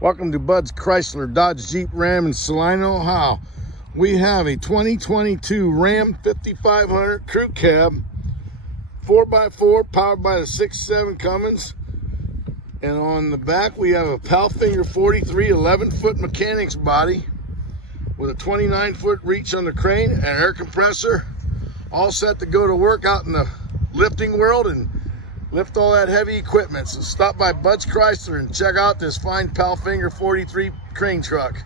Welcome to Bud's Chrysler Dodge Jeep Ram in Salina, Ohio. We have a 2022 Ram 5500 Crew Cab 4x4 powered by the 6.7 Cummins. And on the back we have a Palfinger 43 11-foot mechanics body with a 29-foot reach on the crane, an air compressor, all set to go to work out in the lifting world and lift all that heavy equipment. So stop by Bud's Chrysler and check out this fine Palfinger 43 crane truck.